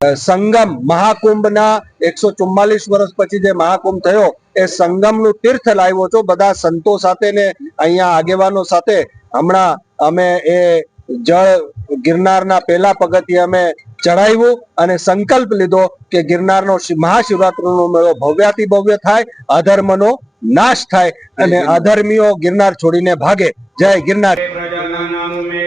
સંગમ મહાકુંભના એકસો ચુમ્માલીસ વર્ષ પછી જે મહાકુંભ થયો એ સંગમનું તીર્થ લાવ્યો છો બધા સંતો સાથે ને અહીંયા આગેવાનો સાથે હમણાં અમે એ જળ ગિરનારના પહેલા પગથિયે અમે ચડાવ્યું અને સંકલ્પ લીધો કે ગિરનારનો મહાશિવરાત્રિનો મેળો ભવ્યાતિ ભવ્ય થાય અધર્મનો નાશ થાય અને અધર્મીઓ ગિરનાર છોડીને ભાગે. જય ગિરનાર. પ્રજાનાનામ મે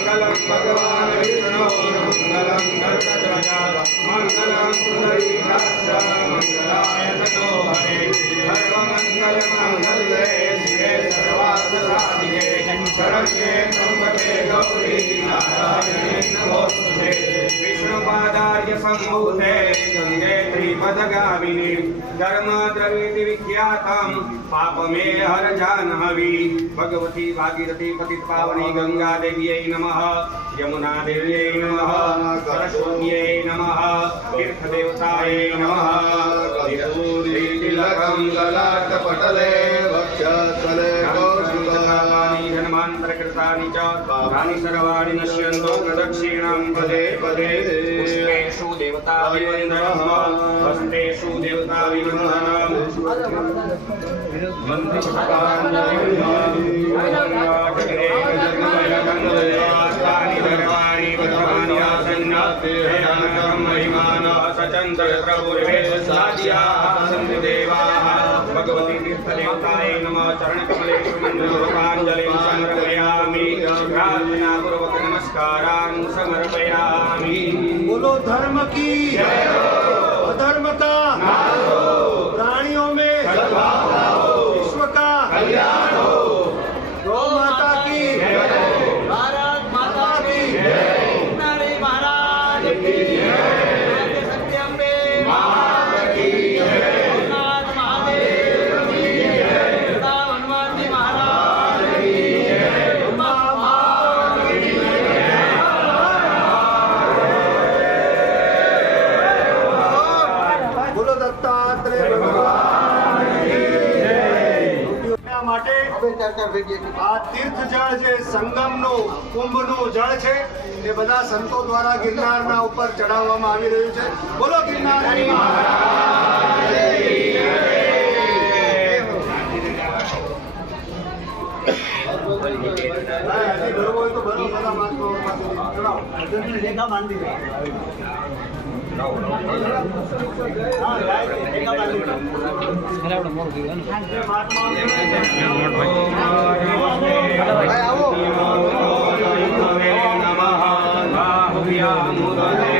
मङ्गलं भगवान् विष्णो मङ्गलं गणगजाल मङ्गलं सुन्दरीकाक्षा मङ्गलाय ततो हरे सर्वमङ्गलमङ्गले शिवे सर्वार्थसाधिके शरण्ये त्र्यम्बके गौरी नारायणे नमोस्तुते विष्णुपाद त्रय सम्मुक्ते गङ्गे त्रिपदगामिनि धर्मद्रविणि विख्यातां पापमे हर जाह्नवी भगवती भागीरथी पतितपावनी गङ्गादेव्यै नमः यमुनादेव्यै नमः सरस्वत्यै नमः तीर्थदेवतायै नमः तिलकं ललाटपटले वक्षस्थले धनमान्तरकृतानि च तानि सर्वाणि नश्यन्तो प्रदक्षिणां पदे पदे નશ્યન્તો પ્રદક્ષિણાં પદે પદે પુષ્પેષુ દેવતા વિવંદનમ હસ્તેષુ દેવતા વિવંદનમ ભગવતી તીર્થદેવતાય નમઃ ચરણકમલેષુ મંડલોકાંજલિં સમર્પયામિ પ્રાર્થના પૂર્વક નમસ્કારાन् દત્તાત્રેય ભગવાન કી જય. એના માટે આ તીર્થ જળ છે સંગમનું કુંભનું જળ છે એ બધા સંતો દ્વારા ગિરનારના ઉપર ચડાવવામાં આવી રહ્યું છે બોલો ગિરનાર હજી તો ભરો બધા પાસે ચડાવો. શિવાંગે